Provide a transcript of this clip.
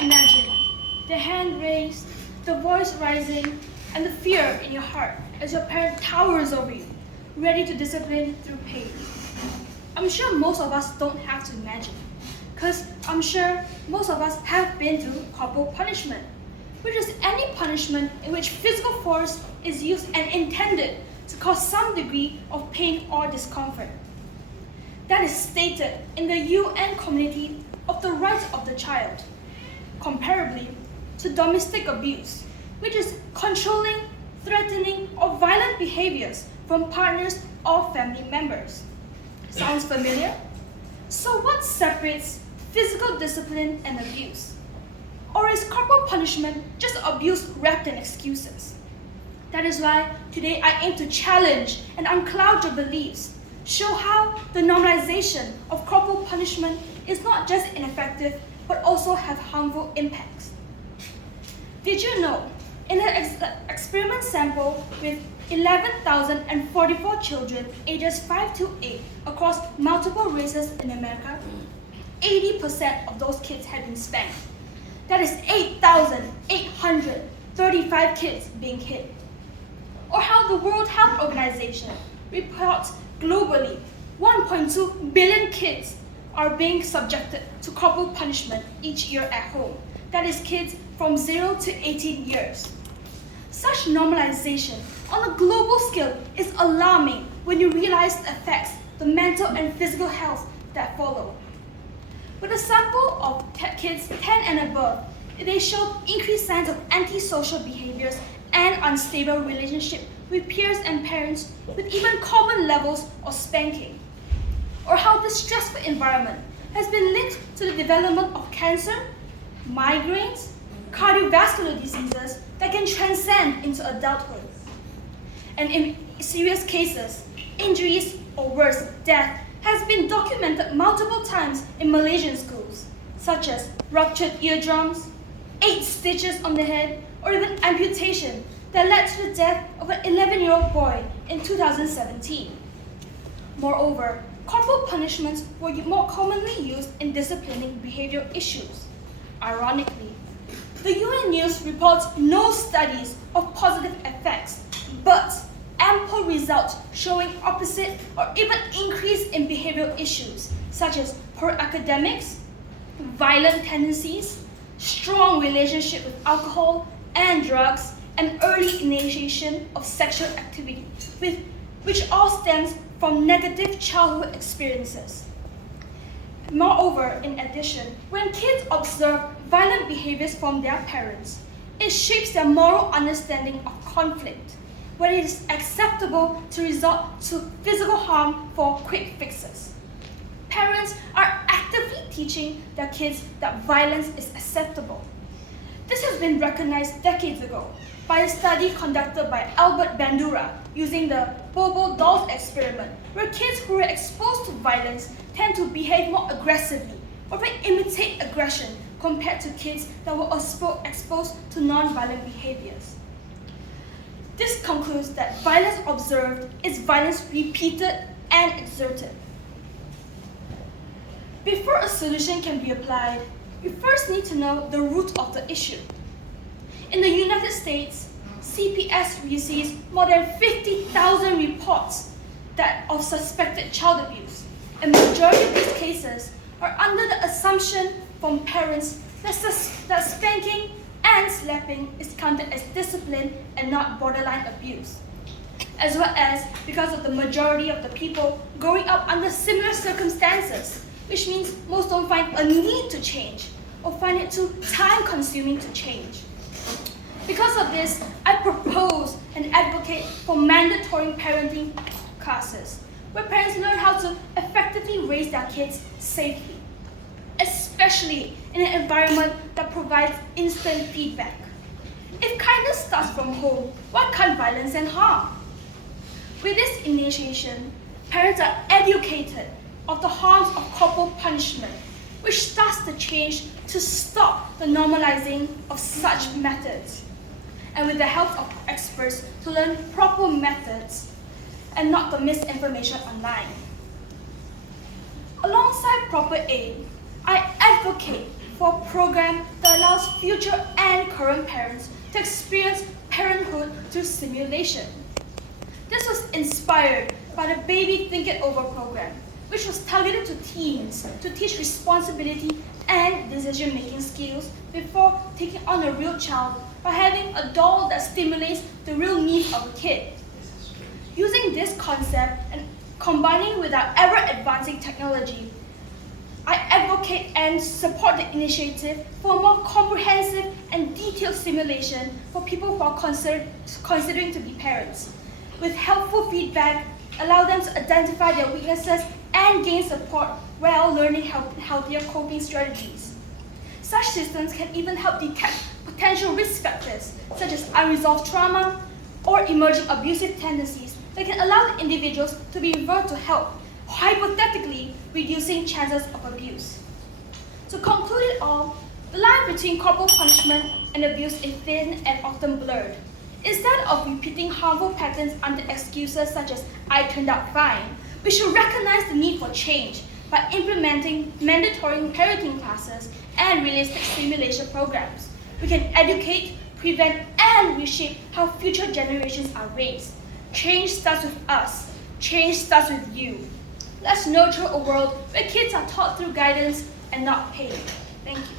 Imagine the hand raised, the voice rising, and the fear in your heart as your parent towers over you, ready to discipline through pain. I'm sure most of us don't have to imagine, because I'm sure most of us have been through corporal punishment, which is any punishment in which physical force is used and intended to cause some degree of pain or discomfort. That is stated in the UN Community of the Rights of the Child, comparably to domestic abuse, which is controlling, threatening, or violent behaviors from partners or family members. Sounds familiar? So what separates physical discipline and abuse? Or is corporal punishment just abuse wrapped in excuses? That is why today I aim to challenge and uncloud your beliefs, show how the normalization of corporal punishment is not just ineffective, but also have harmful impacts. Did you know, in an experiment sample with 11,044 children ages 5 to 8 across multiple races in America, 80% of those kids had been spanked. That is 8,835 kids being hit. Or how the World Health Organization reports globally 1.2 billion kids are being subjected to corporal punishment each year at home. That is kids from 0 to 18 years. Such normalization on a global scale is alarming when you realize the effects, the mental and physical health that follow. With a sample of kids 10 and above, they showed increased signs of antisocial behaviors and unstable relationship with peers and parents, with even common levels of spanking. Or how the stressful environment has been linked to the development of cancer, migraines, cardiovascular diseases that can transcend into adulthood. And in serious cases, injuries or worse, death has been documented multiple times in Malaysian schools, such as ruptured eardrums, 8 stitches on the head, or even amputation that led to the death of an 11-year-old boy in 2017. Moreover, corporal punishments were more commonly used in disciplining behavioral issues. Ironically, the UN News reports no studies of positive effects, but ample results showing opposite or even increase in behavioral issues such as poor academics, violent tendencies, strong relationship with alcohol and drugs, and early initiation of sexual activity, which all stems from negative childhood experiences. Moreover, in addition, when kids observe violent behaviors from their parents, it shapes their moral understanding of conflict, where it is acceptable to resort to physical harm for quick fixes. Parents are actively teaching their kids that violence is acceptable. This has been recognized decades ago by a study conducted by Albert Bandura using the Bobo dolls experiment, where kids who were exposed to violence tend to behave more aggressively or even imitate aggression compared to kids that were exposed to non-violent behaviors. This concludes that violence observed is violence repeated and exerted. Before a solution can be applied, we first need to know the root of the issue. In the United States, CPS receives more than 50,000 reports of suspected child abuse, and majority of these cases are under the assumption from parents that spanking and slapping is counted as discipline and not borderline abuse, as well as because of the majority of the people growing up under similar circumstances, which means most don't find a need to change or find it too time-consuming to change. Because of this, I propose and advocate for mandatory parenting classes, where parents learn how to effectively raise their kids safely, especially in an environment that provides instant feedback. If kindness starts from home, why can't violence and harm? With this initiation, parents are educated of the harms of corporal punishment, which starts the change to stop the normalizing of such methods, and with the help of experts to learn proper methods and not the misinformation online. Alongside proper aid, I advocate for a program that allows future and current parents to experience parenthood through simulation. This was inspired by the Baby Think It Over program, which was targeted to teens to teach responsibility and decision-making skills before taking on a real child by having a doll that stimulates the real needs of a kid. Using this concept and combining with our ever-advancing technology, I advocate and support the initiative for a more comprehensive and detailed simulation for people who are considering to be parents. With helpful feedback, allow them to identify their weaknesses and gain support while learning healthier coping strategies. Such systems can even help detect potential risk factors such as unresolved trauma or emerging abusive tendencies that can allow the individuals to be referred to help, hypothetically reducing chances of abuse. To conclude it all, the line between corporal punishment and abuse is thin and often blurred. Instead of repeating harmful patterns under excuses such as "I turned out fine," we should recognize the need for change by implementing mandatory parenting classes and realistic simulation programs. We can educate, prevent, and reshape how future generations are raised. Change starts with us. Change starts with you. Let's nurture a world where kids are taught through guidance and not pain. Thank you.